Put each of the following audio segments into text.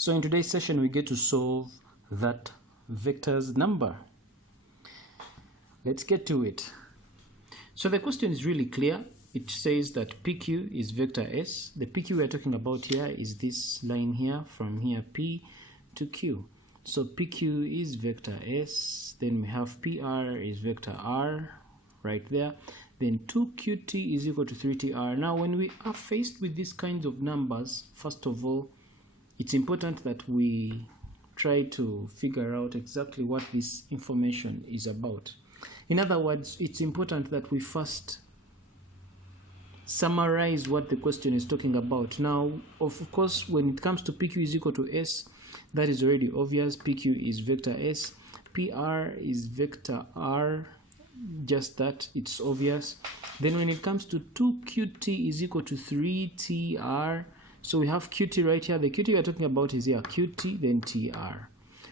So in today's session, we get to solve that vector's number. Let's get to it. So the question is really clear. It says that PQ is vector S. The PQ we are talking about here is this line here, from here P to Q. So PQ is vector S. Then we have PR is vector R right there. Then 2QT is equal to 3TR. Now when we are faced with these kinds of numbers, first of all, it's important that we try to figure out exactly what this information is about. In other words, it's important that we first summarize what the question is talking about. Now, of course, when it comes to PQ is equal to S, that is already obvious. PQ is vector S. PR is vector R. Just that, it's obvious. Then when it comes to 2QT is equal to 3TR, so we have QT right here. The QT we are talking about is here, QT, then TR.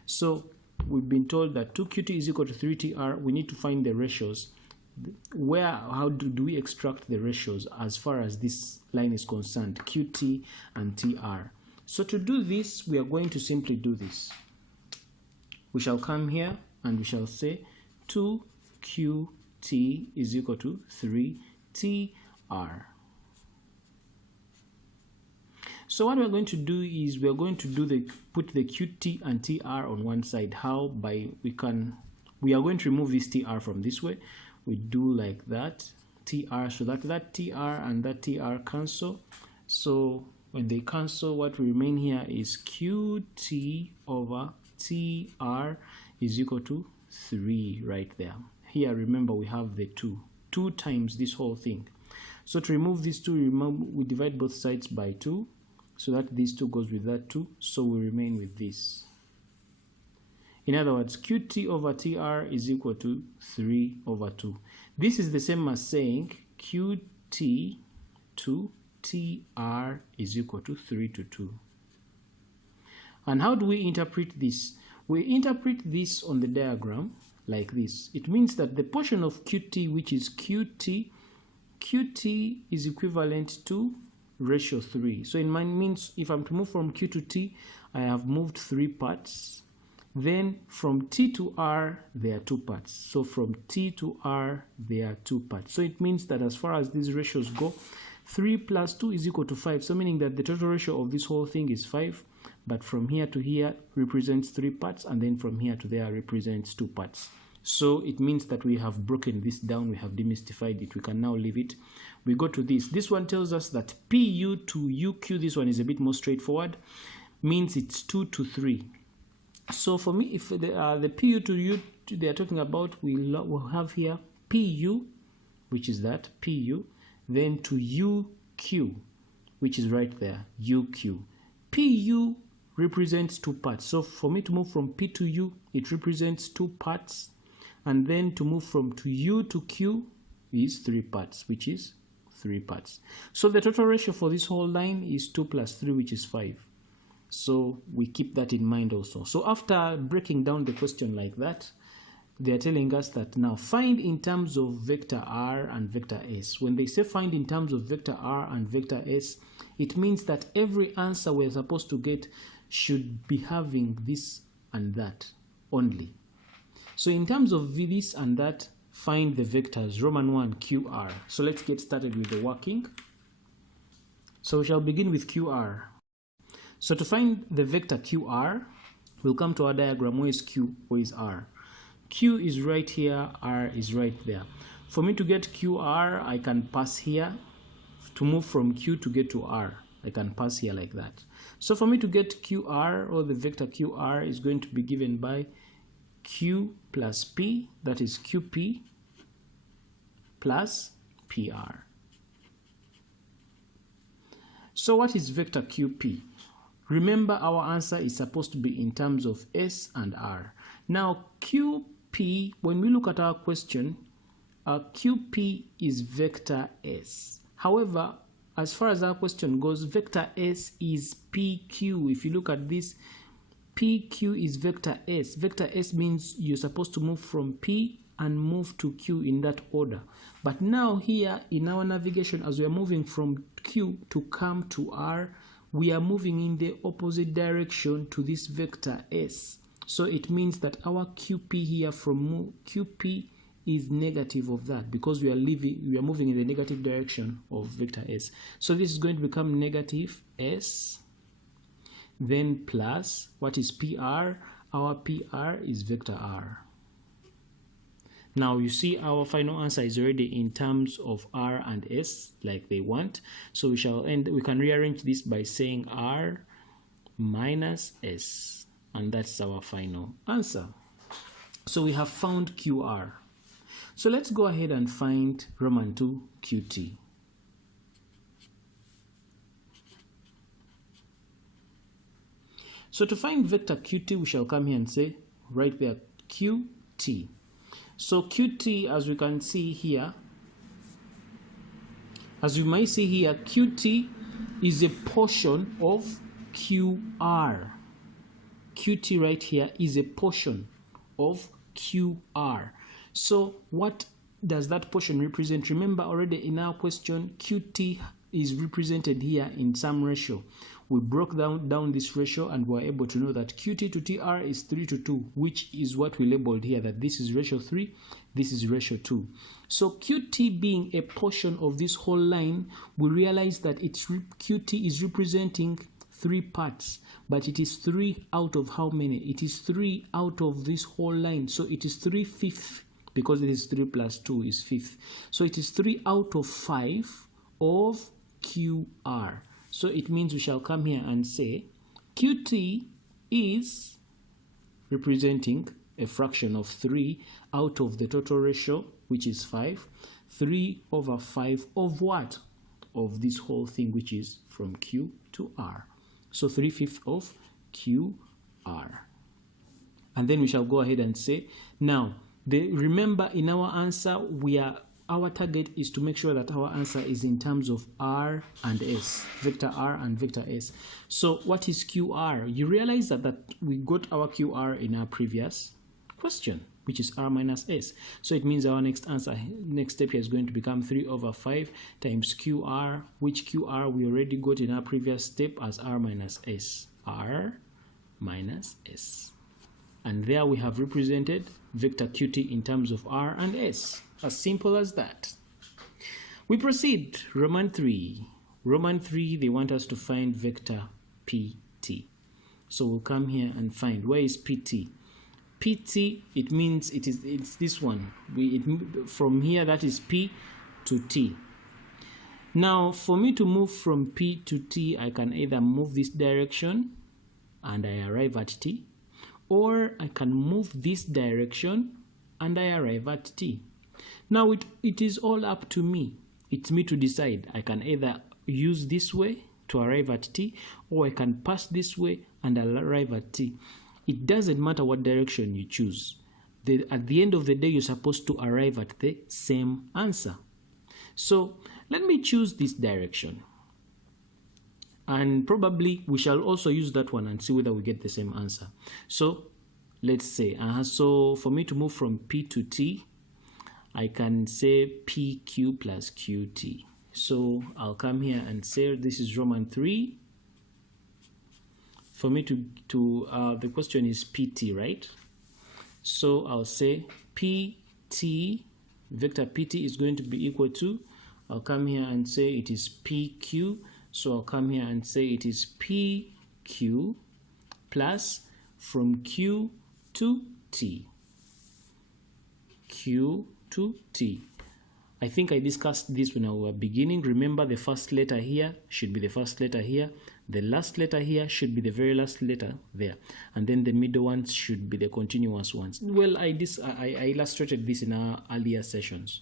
So we've been told that 2QT is equal to 3TR. We need to find the ratios. How do we extract the ratios as far as this line is concerned, QT and TR? So to do this, we are going to simply do this. We shall come here and we shall say 2QT is equal to 3TR. So what we're going to do is we're going to put the QT and TR on one side. How? We are going to remove this TR from this way. We do like that, TR, so that TR and that TR cancel. So when they cancel, what will remain here is QT over TR is equal to 3 right there. Here, remember, we have the 2 times this whole thing. So to remove these 2, we divide both sides by 2, so that this 2 goes with that 2, so we remain with this. In other words, QT over TR is equal to 3 over 2. This is the same as saying QT to TR is equal to 3 to 2. And how do we interpret this? We interpret this on the diagram like this. It means that the portion of QT, which is QT is equivalent to ratio 3. So in mine means if I'm to move from Q to T, I have moved 3 parts. Then from T to R, there are 2 parts. So from T to R, there are 2 parts. So it means that as far as these ratios go, 3 plus 2 is equal to 5. So meaning that the total ratio of this whole thing is 5. But from here to here represents 3 parts. And then from here to there represents 2 parts. So it means that we have broken this down. We have demystified it. We can now leave it. We go to this. This one tells us that PU to UQ, this one is a bit more straightforward, means it's 2 to 3. So for me, if the PU to U they are talking about, we'll have here PU, which is that, PU, then to UQ, which is right there, UQ. PU represents 2 parts. So for me to move from P to U, it represents 2 parts. And then to move from to U to Q is 3 parts, which is 3 parts. So the total ratio for this whole line is 2 plus 3, which is 5. So we keep that in mind also. So after breaking down the question like that, they are telling us that now find in terms of vector R and vector S. When they say find in terms of vector R and vector S, it means that every answer we're supposed to get should be having this and that only. So in terms of this and that, find the vectors Roman 1 QR. So let's get started with the working. So we shall begin with QR. So to find the vector QR, we'll come to our diagram. Where is Q? Where is R? Q is right here, R is right there. For me to get QR, I can pass here. To move from Q to get to R, I can pass here like that. So for me to get QR, or the vector QR, is going to be given by Q plus P, that is QP plus PR. So what is vector QP? Remember, our answer is supposed to be in terms of S and R. Now, QP, when we look at our question, QP is vector S. However, as far as our question goes, vector S is PQ. If you look at this, PQ is vector S. Vector S means you're supposed to move from P and move to Q in that order. But now here in our navigation, as we are moving from Q to come to R, we are moving in the opposite direction to this vector S. So it means that our QP here from QP is negative of that, because we are moving in the negative direction of vector S. So this is going to become negative S, then plus, what is PR? Our PR is vector R. Now you see our final answer is already in terms of R and S like they want. So we can rearrange this by saying R minus S, and that's our final answer. So we have found QR. So let's go ahead and find Roman 2 QT. So to find vector QT, we shall come here and say right there QT. So QT, as we can see here, as you might see here, QT is a portion of QR. QT right here is a portion of QR. So what does that portion represent? Remember already in our question, QT is represented here in some ratio. We broke down this ratio and we're able to know that QT to TR is 3:2, which is what we labeled here, that this is ratio 3, this is ratio 2. So QT being a portion of this whole line, we realize that QT is representing 3 parts, but it is 3 out of how many? It is 3 out of this whole line. So it is 3/5, because it is 3 plus 2 is 5th. So it is 3 out of 5 of QR. So it means we shall come here and say QT is representing a fraction of 3 out of the total ratio, which is 5. 3/5 of what? Of this whole thing, which is from Q to R. So 3/5 of QR. And then we shall go ahead and say, now, remember in our answer, our target is to make sure that our answer is in terms of R and S, vector R and vector S. So what is QR? You realize that we got our QR in our previous question, which is R minus S. So it means our next step here is going to become 3/5 times QR, which QR we already got in our previous step as R minus S. R minus S. And there we have represented vector QT in terms of R and S. As simple as that. We proceed. Roman 3. Roman 3, they want us to find vector PT. So we'll come here and find, where is PT? PT, it means it's this one. From here, that is P to T. Now, for me to move from P to T, I can either move this direction and I arrive at T, or I can move this direction and I arrive at T. Now it is all up to me. It's me to decide. I can either use this way to arrive at T, or I can pass this way and I'll arrive at T. It doesn't matter what direction you choose. At the end of the day, you're supposed to arrive at the same answer. So let me choose this direction. And probably we shall also use that one and see whether we get the same answer. So let's say, so for me to move from P to T, I can say PQ plus QT. So I'll come here and say this is Roman 3. For me the question is PT, right? So I'll say PT, vector PT is going to be equal to, I'll come here and say it is PQ. So I'll come here and say it is PQ plus from Q to T. Q to T. I think I discussed this when I was beginning. Remember, the first letter here should be the first letter here. The last letter here should be the very last letter there. And then the middle ones should be the continuous ones. Well, I illustrated this in our earlier sessions.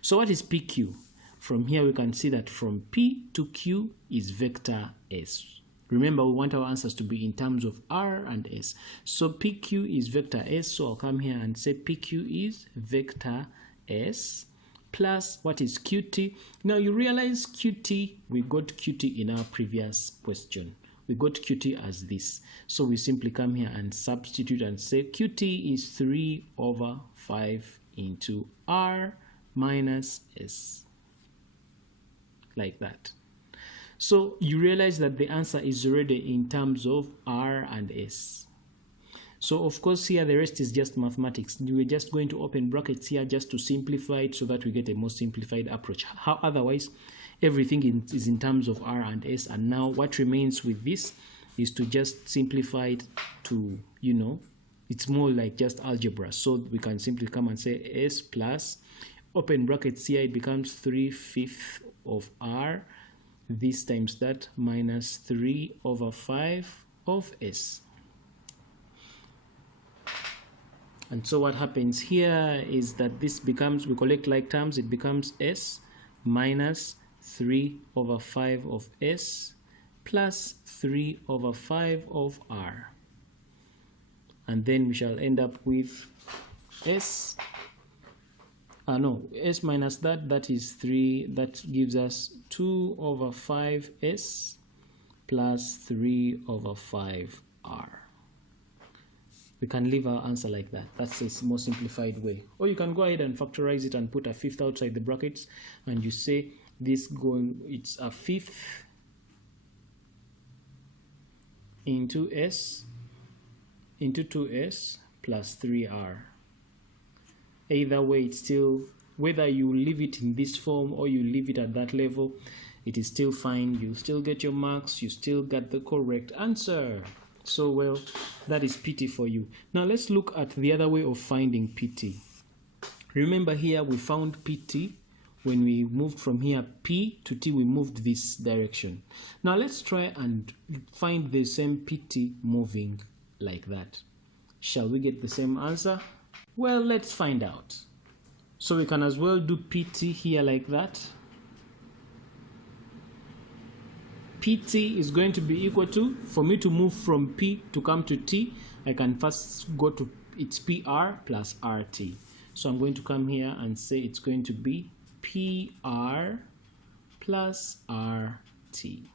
So what is PQ? From here, we can see that from P to Q is vector S. Remember, we want our answers to be in terms of R and S. So PQ is vector S. So I'll come here and say PQ is vector S plus what is QT. Now you realize QT, we got QT in our previous question. We got QT as this. So we simply come here and substitute and say QT is 3/5 into R minus S. Like that. So you realize that the answer is already in terms of R and S. So of course here the rest is just mathematics. We're just going to open brackets here just to simplify it so that we get a more simplified approach. How otherwise everything is in terms of R and S, and now what remains with this is to just simplify it to, you know, it's more like just algebra. So we can simply come and say S plus, open brackets here, it becomes 3/5 of R, this times that, minus 3/5 of S. And so what happens here is that this becomes, we collect like terms, it becomes S minus 3/5 of S plus 3/5 of R. And then we shall end up with S, S minus that is 3, that gives us 2/5 S plus 3/5 R. We can leave our answer like that. That's a more simplified way. Or you can go ahead and factorize it and put a fifth outside the brackets, and you say this it's a fifth into S into 2S plus 3R. Either way, it's still, whether you leave it in this form or you leave it at that level, it is still fine. You still get your marks, you still get the correct answer. So well, that is PT for you. Now let's look at the other way of finding PT. Remember here we found PT when we moved from here P to T, we moved this direction. Now let's try and find the same PT moving like that. Shall we get the same answer? Well, let's find out. So we can as well do PT here like that. PT is going to be equal to, for me to move from P to come to T, I can first go to, it's PR plus RT. So I'm going to come here and say it's going to be PR plus RT.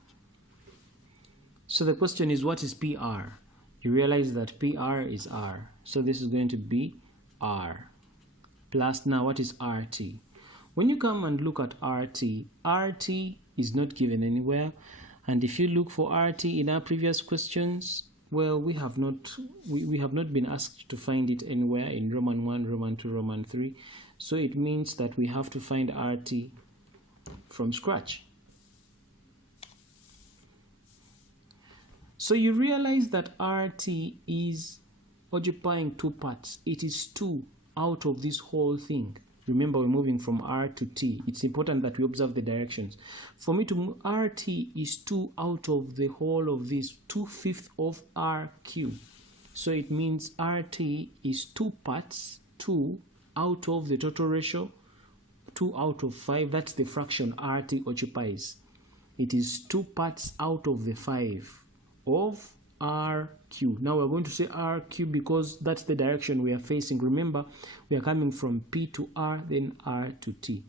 So the question is, what is PR? You realize that PR is R. So this is going to be R. Plus now what is RT? When you come and look at RT, RT is not given anywhere. And if you look for RT in our previous questions, well, we have not been asked to find it anywhere in Roman 1, Roman 2, Roman 3. So it means that we have to find RT from scratch. So you realize that RT is occupying two parts. It is 2 out of this whole thing. Remember, we're moving from R to T. It's important that we observe the directions. For me to move, RT is 2 out of the whole of this, 2/5 of RQ. So it means RT is 2 parts, 2 out of the total ratio, 2 out of 5. That's the fraction RT occupies. It is 2 parts out of the 5 of RQ. Now we're going to say RQ because that's the direction we are facing. Remember, we are coming from P to R, then R to T.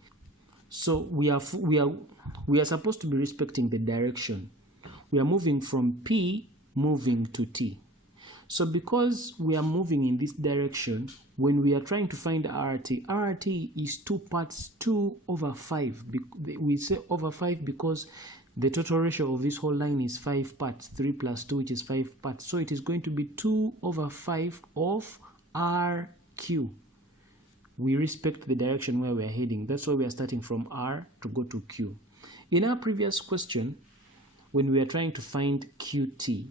So we are supposed to be respecting the direction. We are moving from P moving to T. So because we are moving in this direction, when we are trying to find RT, RT is 2 parts, 2/5. We say over 5 because the total ratio of this whole line is 5 parts, 3 plus 2, which is 5 parts. So it is going to be 2/5 of RQ. We respect the direction where we are heading. That's why we are starting from R to go to Q. In our previous question, when we are trying to find QT,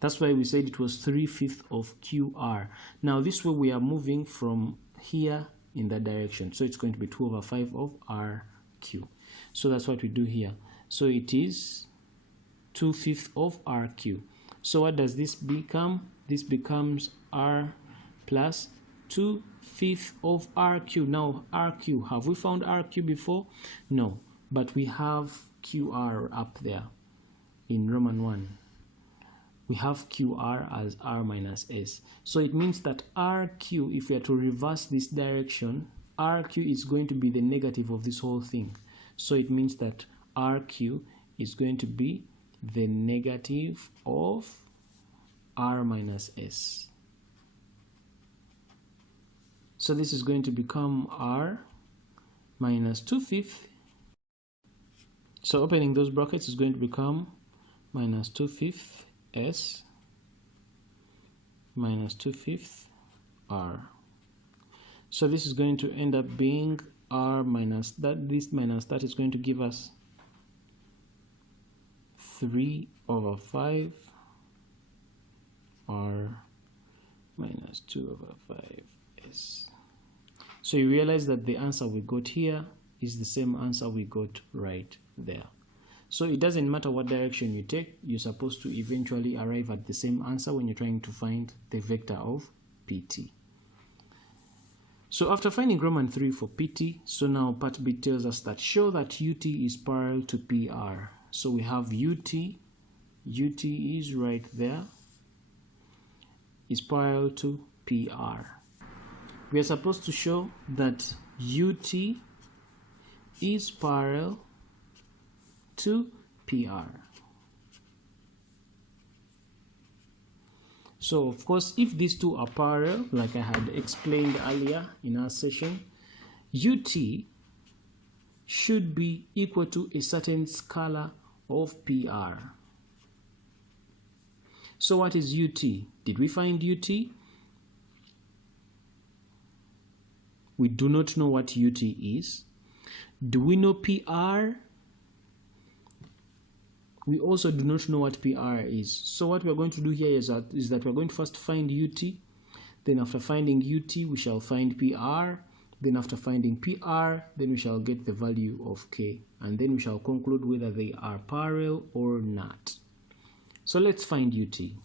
that's why we said it was 3/5 of QR. Now this way we are moving from here in that direction. So it's going to be 2/5 of RQ. So that's what we do here. So it is 2/5 of RQ. So what does this become? This becomes R plus 2/5 of RQ. Now RQ, have we found RQ before? No, but we have QR up there in Roman 1. We have QR as R minus S. So it means that RQ, if we are to reverse this direction, RQ is going to be the negative of this whole thing. So it means that RQ is going to be the negative of R minus S. So this is going to become R minus 2/5 So opening those brackets is going to become minus 2/5 S minus 2/5 R. So this is going to end up being R minus that. This minus that is going to give us 3/5 R minus 2/5 S. So you realize that the answer we got here is the same answer we got right there. So it doesn't matter what direction you take, you're supposed to eventually arrive at the same answer when you're trying to find the vector of PT. So after finding Roman 3 for PT, so now part B tells us that show that UT is parallel to PR. So we have UT is right there, is parallel to PR. We are supposed to show that UT is parallel to PR. So of course, if these two are parallel, like I had explained earlier in our session, UT should be equal to a certain scalar of PR. So what is UT? Did we find UT? We do not know what UT is. Do we know PR? We also do not know what PR is. So what we're going to do here is that we're going to first find UT. Then after finding UT, we shall find PR. Then after finding PR, then we shall get the value of K. And then we shall conclude whether they are parallel or not. So let's find UT.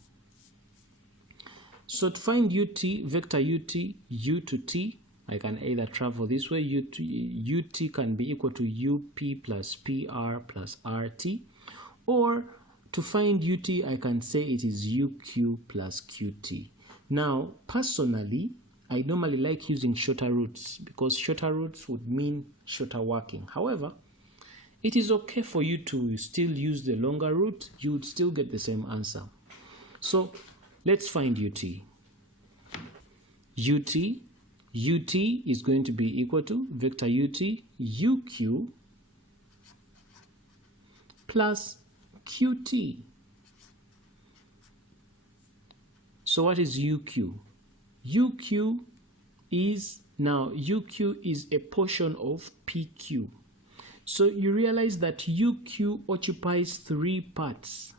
So to find UT, vector UT, U to T, I can either travel this way. UT can be equal to UP plus PR plus RT. Or to find UT, I can say it is UQ plus QT. Now, personally, I normally like using shorter routes because shorter routes would mean shorter working. However, it is okay for you to still use the longer route. You would still get the same answer. So let's find UT. UT is going to be equal to vector UT, UQ plus QT. So what is UQ? UQ is a portion of PQ. So you realize that UQ occupies 3 parts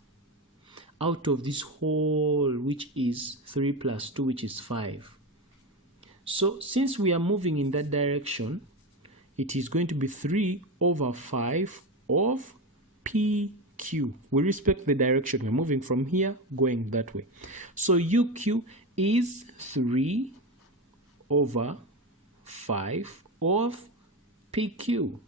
out of this whole, which is 3 plus 2, which is 5. So since we are moving in that direction, it is going to be 3/5 of PQ. We respect the direction. We're moving from here, going that way. So UQ is 3/5 of PQ.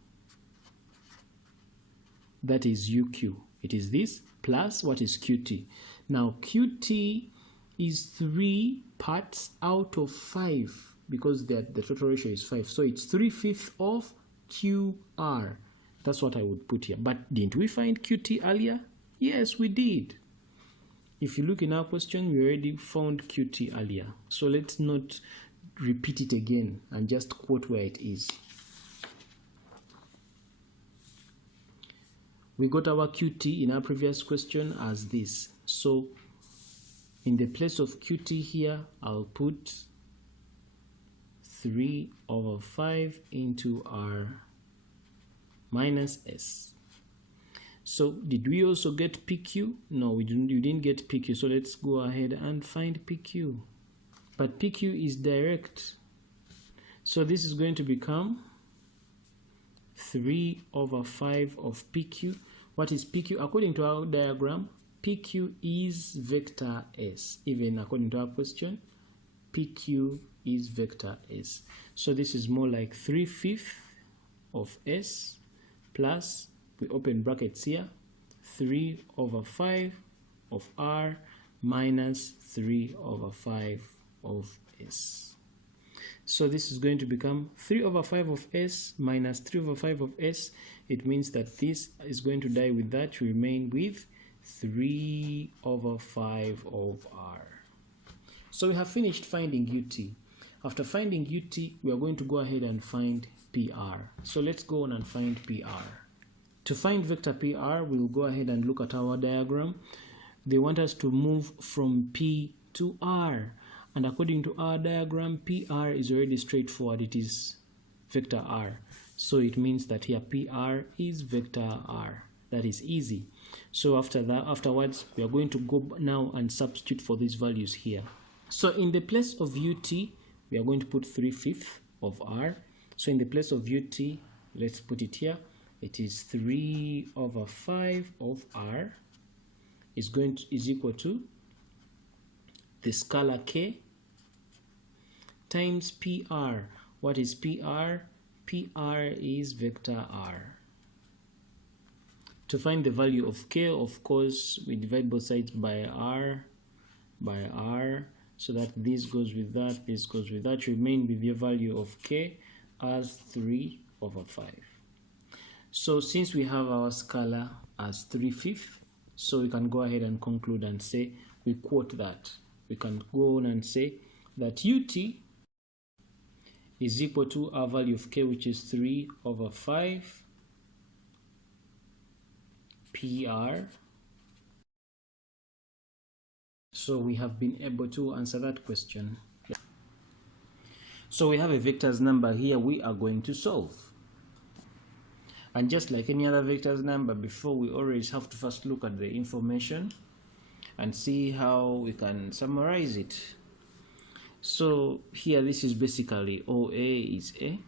That is UQ. It is this plus what is QT. Now QT is 3 parts out of 5 because the total ratio is 5. So it's 3/5 of QR. That's what I would put here. But didn't we find QT earlier? Yes, we did. If you look in our question, we already found QT earlier. So let's not repeat it again and just quote where it is. We got our QT in our previous question as this. So in the place of QT here, I'll put 3/5 into R minus S. So did we also get PQ? No, we didn't get PQ. So let's go ahead and find PQ. But PQ is direct. So this is going to become 3/5 of PQ. What is PQ? According to our diagram, PQ is vector S. Even according to our question, PQ is vector S. So this is more like 3/5 of S plus, we open brackets here, 3/5 of R minus 3/5 of S. So this is going to become 3/5 of S minus 3/5 of S. It means that this is going to die with that to remain with 3/5 of R. So we have finished finding UT. After finding UT, we are going to go ahead and find PR. So let's go on and find PR. To find vector PR, we'll go ahead and look at our diagram. They want us to move from P to R. And according to our diagram, PR is already straightforward. It is vector R. So it means that here PR is vector R. That is easy. So afterwards, we are going to go now and substitute for these values here. So in the place of UT, we are going to put 3/5 of R. So in the place of UT, let's put it here. It is 3/5 of R is equal to the scalar K times PR. What is PR? PR is vector R. To find the value of K, of course, we divide both sides by R, so that this goes with that, this goes with that. Remain with your value of K as 3/5. So since we have our scalar as 3/5, so we can go ahead and conclude and say, we quote that. We can go on and say that UT is equal to our value of K, which is 3/5 PR. So we have been able to answer that question. So we have a vector's number here we are going to solve. And just like any other vector's number, before we always have to first look at the information and see how we can summarize it. So here, this is basically OA is A.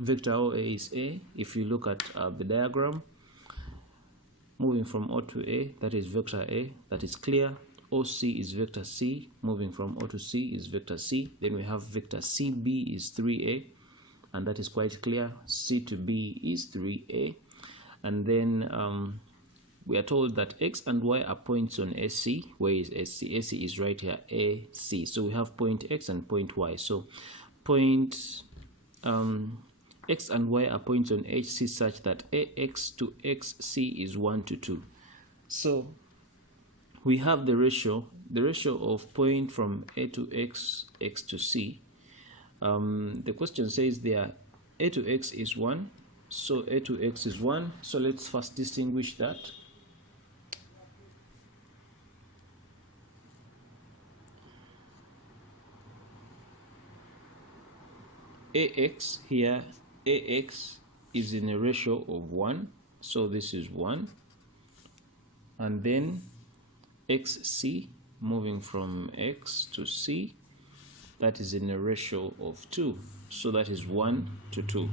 Vector OA is A. If you look at the diagram, moving from O to A, that is vector A, that is clear. OC is vector C, moving from O to C is vector C. Then we have vector CB is 3A, and that is quite clear. C to B is 3A. And then we are told that X and Y are points on SC. Where is SC? SC is right here, AC. So we have point X and point Y. So point X and Y are points on HC such that AX to XC is 1 to 2. So we have the ratio of point from A to X, X to C. The question says there A to X is 1, so A to X is 1. So let's first distinguish that. AX here, AX is in a ratio of 1, so this is 1. And then XC, moving from X to C, that is in a ratio of 2, so that is 1 to 2.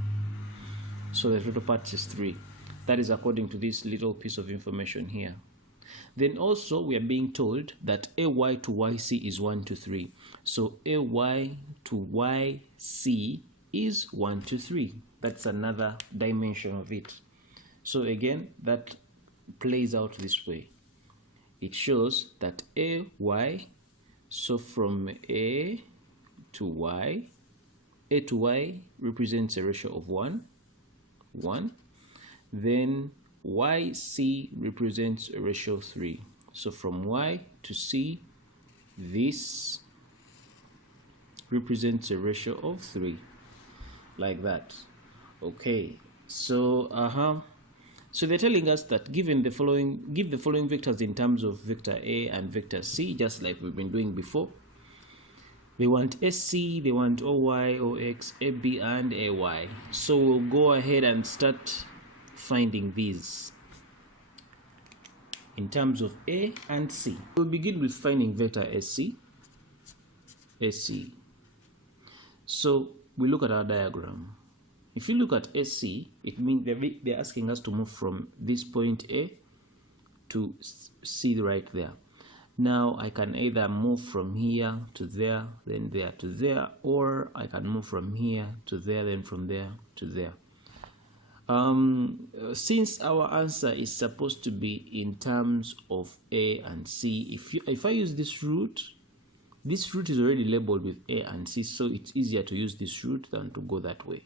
So the total part is 3. That is according to this little piece of information here. Then also we are being told that AY to YC is 1 to 3. So AY to YC is 1 to 3. That's another dimension of it. So again, that plays out this way. It shows that AY, so from A to Y represents a ratio of 1. Then YC represents a ratio of 3. So from Y to C, this represents a ratio of 3, like that. Okay, so so they're telling us that give the following vectors in terms of vector A and vector C, just like we've been doing before. They want SC, they want OY, OX, AB, and AY. So we'll go ahead and start finding these in terms of A and C. We'll begin with finding vector SC. So we look at our diagram. If you look at SC, it means they're asking us to move from this point A to C right there. Now I can either move from here to there, then there to there, or I can move from here to there, then from there to there. Since our answer is supposed to be in terms of A and C, if I use this route is already labeled with A and C, so it's easier to use this route than to go that way.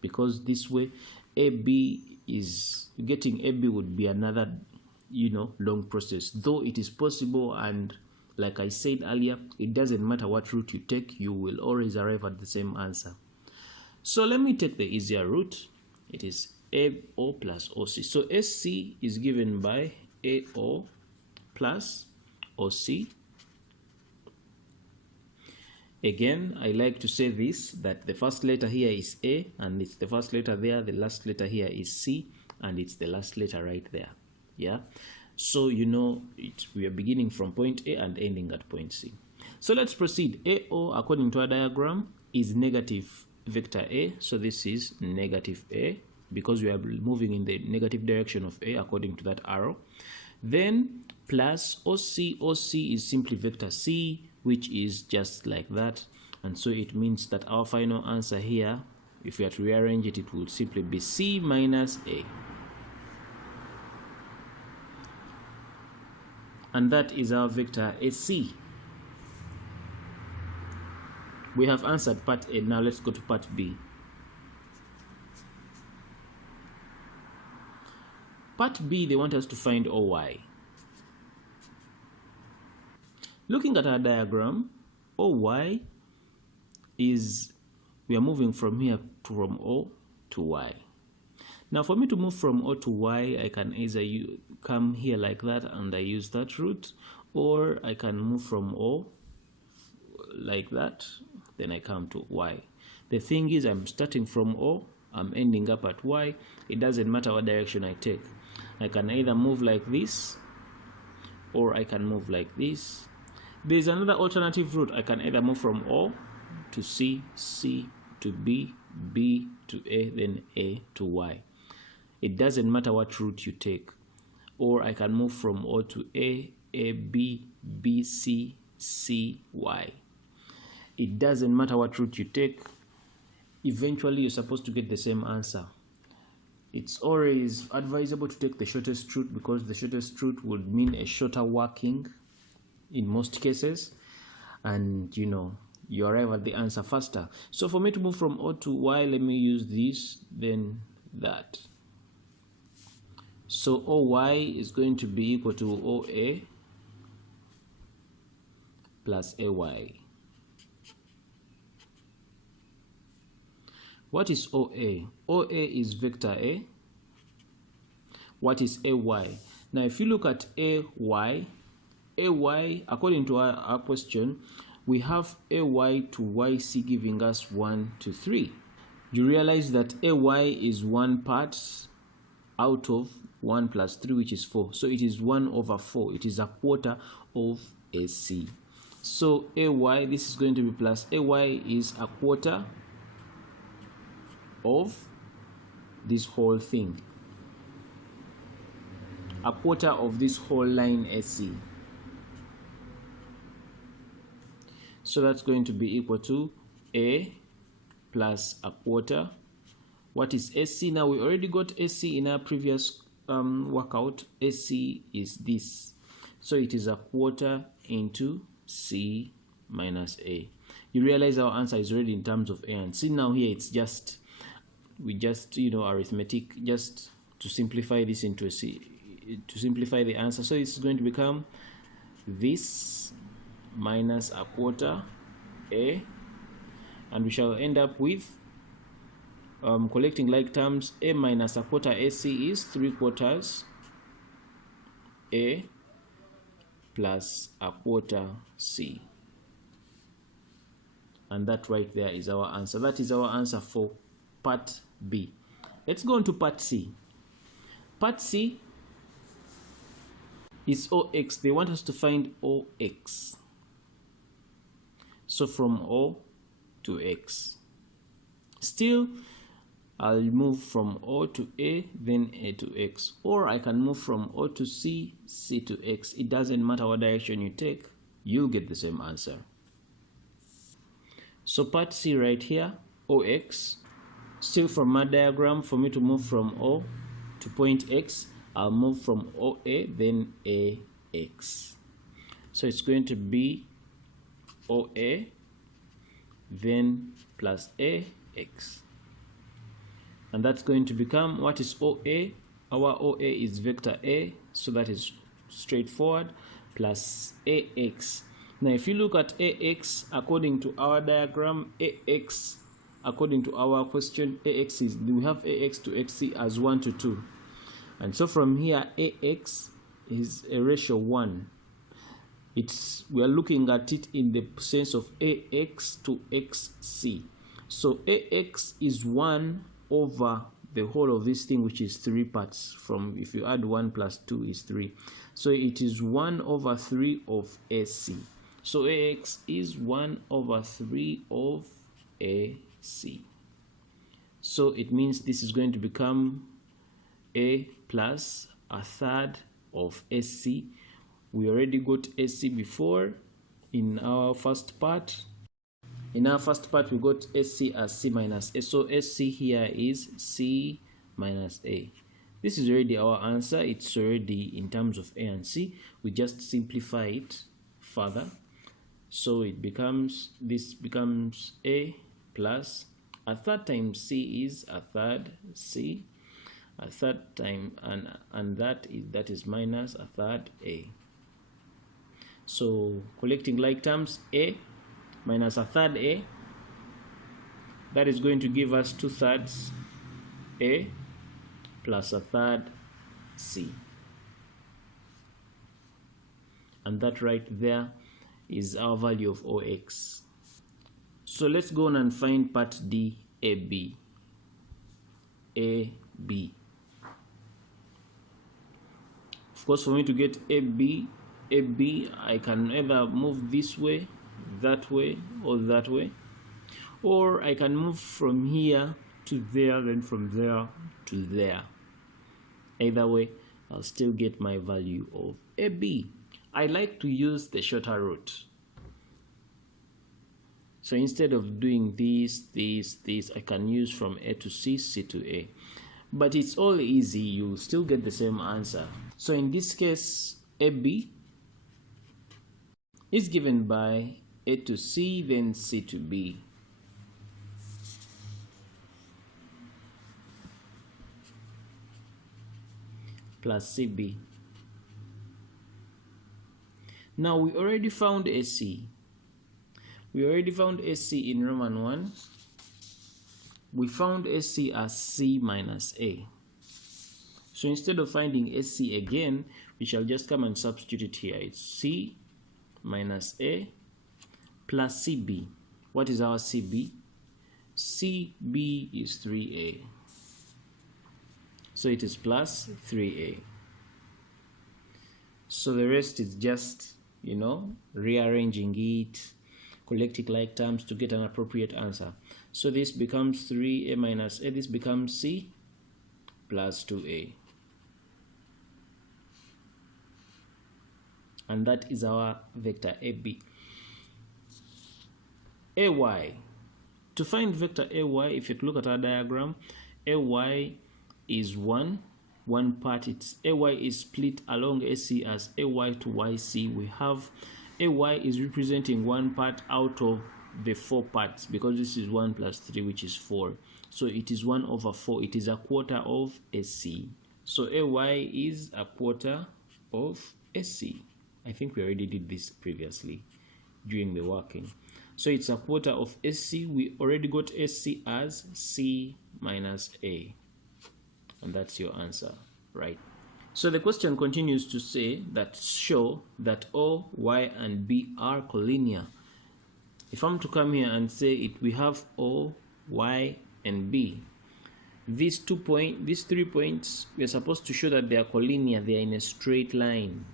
Because this way, getting AB would be another, long process. Though it is possible, and like I said earlier, it doesn't matter what route you take, you will always arrive at the same answer. So let me take the easier route. It is AO plus OC. So SC is given by AO plus OC. Again, I like to say this, that the first letter here is A, and it's the first letter there. The last letter here is C, and it's the last letter right there. Yeah. So you know we are beginning from point A and ending at point C. So let's proceed. AO, according to our diagram, is negative vector A. So this is negative A, because we are moving in the negative direction of A according to that arrow. Then plus OC. OC is simply vector C, which is just like that. And so it means that our final answer here, if we are to rearrange it, it will simply be C minus A. And that is our vector AC. We have answered part A. Now let's go to part B. Part B, they want us to find OY. Looking at our diagram, OY is, we are moving from here from O to Y. Now for me to move from O to Y, I can either come here like that and I use that route, or I can move from O like that, then I come to Y. The thing is, I'm starting from O, I'm ending up at Y. It doesn't matter what direction I take. I can either move like this, or I can move like this. There's another alternative route. I can either move from O to C, C to B, B to A, then A to Y. It doesn't matter what route you take. Or I can move from O to A, B, B, C, C, Y. It doesn't matter what route you take. Eventually, you're supposed to get the same answer. It's always advisable to take the shortest route, because the shortest route would mean a shorter working in most cases, and you know, you arrive at the answer faster. So for me to move from O to Y, let me use this, then that. So OY is going to be equal to OA plus AY. What is OA? OA is vector A. What is AY? Now if you look at AY, according to our question, we have AY to YC giving us 1 to 3. You realize that AY is one part out of 1 plus 3, which is 4. So it is 1 over 4. It is a quarter of AC. So AY, this is going to be plus AY is a quarter of this whole thing. A quarter of this whole line AC. So that's going to be equal to A plus a quarter. What is AC? Now we already got AC in our previous workout. AC is this. So it is a quarter into C minus A. You realize our answer is already in terms of A and C. Now here it's just, we just, you know, arithmetic, just to simplify this into a C, to simplify the answer. So it's going to become this minus a quarter A, and we shall end up with collecting like terms. A minus a quarter AC is 3/4 A plus a quarter C, and that right there is our answer. That is our answer for part B. Let's go on to part C. Part C is OX. They want us to find OX. So from O to X. Still, I'll move from O to A, then A to X. Or I can move from O to C, C to X. It doesn't matter what direction you take, you'll get the same answer. So part C right here, OX. Still from my diagram, for me to move from O to point X, I'll move from OA, then AX. So it's going to be OA, then plus AX. And that's going to become, what is OA? Our OA is vector A, so that is straightforward, plus AX. Now if you look at AX, according to our diagram, AX according to our question, ax is, we have ax to xc as 1 to 2. And so from here, ax is a ratio 1. We are looking at it in the sense of ax to xc. So ax is 1 over the whole of this thing, which is 3 parts. From, if you add 1 plus 2 is 3. So it is 1 over 3 of AC. So ax is 1 over 3 of AC. So it means this is going to become a plus a third of AC. We already got AC before in our first part. In our first part, we got AC as C minus A. So AC here is C minus A. This is already our answer. It's already in terms of A and C. We just simplify it further. So it becomes, this becomes A plus a third times C is a third C. A third time, and that is minus a third A. So collecting like terms, A minus a third A, that is going to give us 2/3 A plus a third C. And that right there is our value of OX. So let's go on and find part D, AB. AB. Of course, for me to get AB, I can either move this way, that way, or that way, or I can move from here to there, then from there to there. Either way, I'll still get my value of AB. I like to use the shorter route. So instead of doing this, I can use from A to C, C to A. But it's all easy, you'll still get the same answer. So in this case, AB is given by A to C, then C to B. Plus CB. Now we already found AC. We already found AC in Roman 1. We found AC as C minus A. So instead of finding AC again, we shall just come and substitute it here. It's C minus A plus CB. What is our CB? CB is 3A. So it is plus 3A. So the rest is just, rearranging it, collecting like terms to get an appropriate answer. So this becomes 3A minus A. This becomes C plus 2A. And that is our vector AB. AY. To find vector AY, if you look at our diagram, AY is one part. It's AY is split along AC as AY to YC. We have AY is representing one part out of the 4 parts, because this is 1 plus 3, which is 4. So it is 1 over 4. It is a quarter of AC. So AY is a quarter of AC. I think we already did this previously during the working. So it's a quarter of AC. We already got AC as C minus A. And that's your answer, right? So the question continues to say that show that O, Y, and B are collinear. If I'm to come here and say it, we have O, Y, and B. These 3 points, we are supposed to show that they are collinear. They are in a straight line.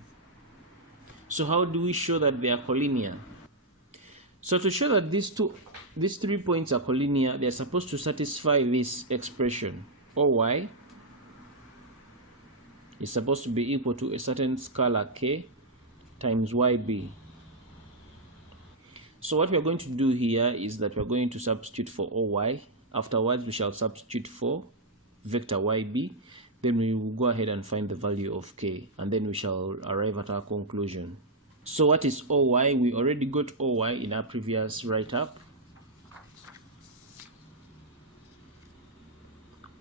So how do we show that they are collinear? So to show that these 3 points are collinear, they are supposed to satisfy this expression. OY is supposed to be equal to a certain scalar K times YB. So what we are going to do here is that we are going to substitute for OY. Afterwards, we shall substitute for vector YB. Then we will go ahead and find the value of K, and then we shall arrive at our conclusion. So what is OY? We already got OY in our previous write-up.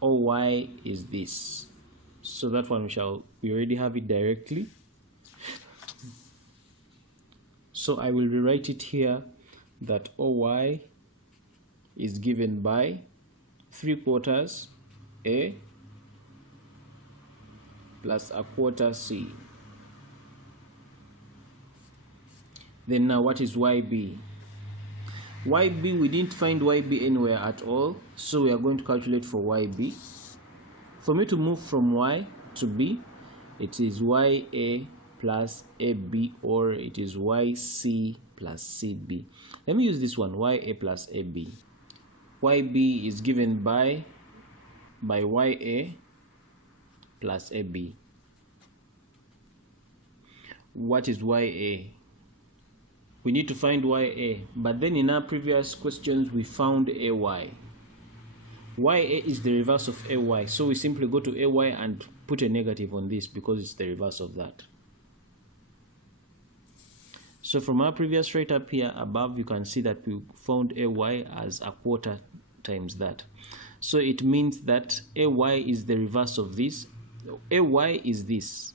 OY is this. So that one we already have it directly. So I will rewrite it here that OY is given by 3/4 A plus 1/4 C. Then now what is YB? YB, we didn't find YB anywhere at all, so we are going to calculate for YB. For me to move from Y to B, it is YA plus AB, or it is YC plus CB. Let me use this one, YA plus AB. YB is given by YA plus AB. What is YA? We need to find YA, but then in our previous questions we found AY. YA is the reverse of AY, so we simply go to AY and put a negative on this because it's the reverse of that. So from our previous right up here above, you can see that we found AY as 1/4 times that. So it means that AY is the reverse of this. AY is this.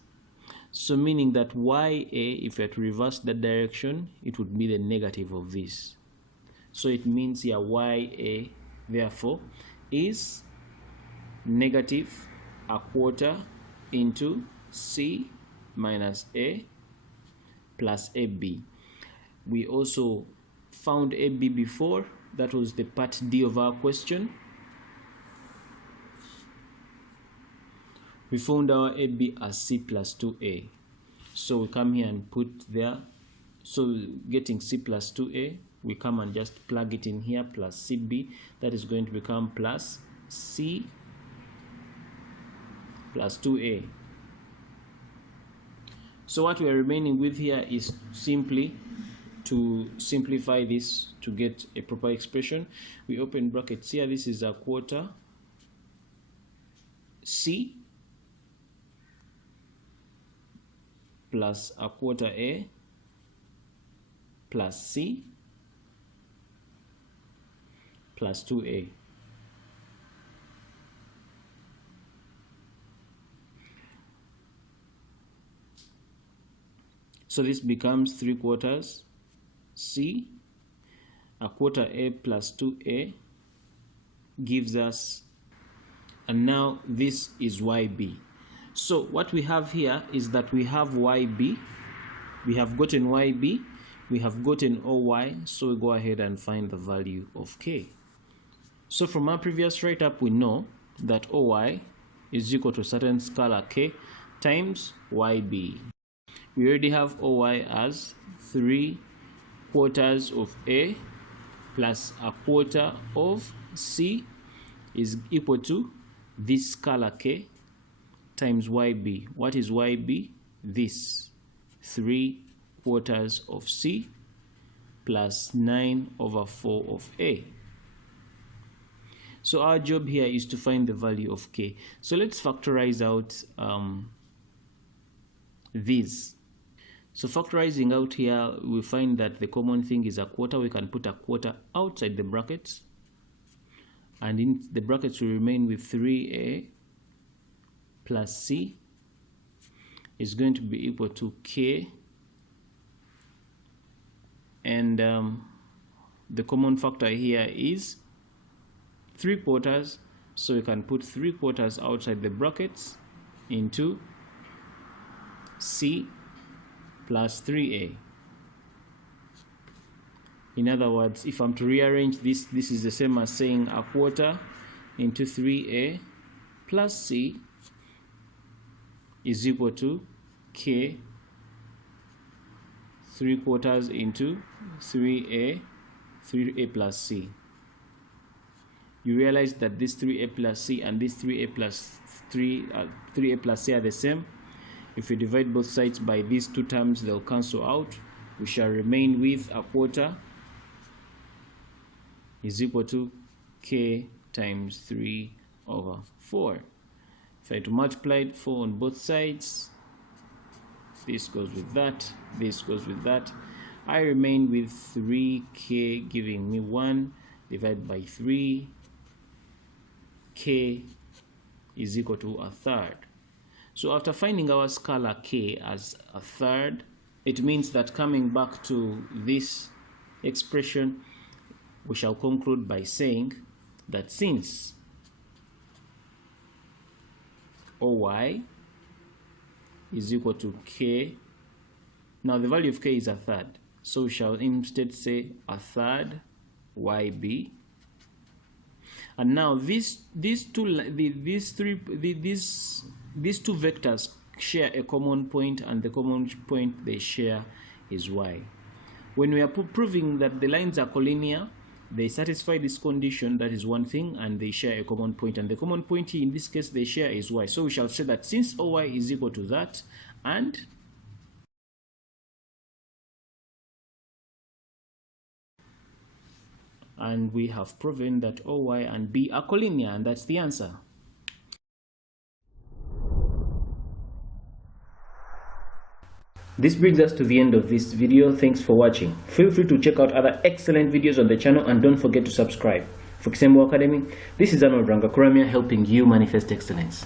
So meaning that YA, if you had to reverse that direction, it would be the negative of this. So it means here YA, therefore, is negative 1/4 into C minus A plus AB. We also found AB before. That was the part D of our question. We found our AB as C plus 2A. So we come here and put there. So getting C plus 2A, we come and just plug it in here, plus CB. That is going to become plus C plus 2A. So what we are remaining with here is simply to simplify this to get a proper expression. We open brackets here. This is 1/4 C plus 1/4 A plus C plus 2A. So this becomes 3/4 C, 1/4 A plus 2A gives us, and now this is YB. So what we have here is that we have YB, we have gotten YB, we have gotten OY, so we go ahead and find the value of K. So from our previous write-up, we know that OY is equal to a certain scalar K times YB. We already have OY as 3/4 of A plus 1/4 of C is equal to this scalar K times YB. What is YB? This 3/4 of C plus 9/4 of A. So our job here is to find the value of K. So let's factorize out these. So factorizing out here, we find that the common thing is 1/4. We can put 1/4 outside the brackets, and in the brackets we remain with 3A plus C is going to be equal to K, and the common factor here is 3/4, so we can put 3/4 outside the brackets into C plus 3A. In other words, if I'm to rearrange this, this is the same as saying 1/4 into 3A plus C is equal to K 3/4 into 3A plus C. You realize that this 3A plus C and this 3A plus 3A plus C are the same. If you divide both sides by these two terms, they'll cancel out. We shall remain with 1/4 is equal to K times 3/4. If I to multiply 4 on both sides, this goes with that, this goes with that. I remain with 3K giving me 1 divided by 3. K is equal to 1/3. So after finding our scalar K as 1/3, it means that coming back to this expression, we shall conclude by saying that since OY is equal to K, now the value of K is a third, so we shall instead say a third YB. And now these two vectors share a common point, and the common point they share is Y. When we are proving that the lines are collinear, they satisfy this condition, that is one thing, and they share a common point, and the common point in this case they share is Y. So we shall say that since OY is equal to that, and we have proven that OY and B are collinear, and that's the answer. This brings us to the end of this video. Thanks for watching. Feel free to check out other excellent videos on the channel, and don't forget to subscribe. For Kisembo Academy, this is Arnold Rangakuramia helping you manifest excellence.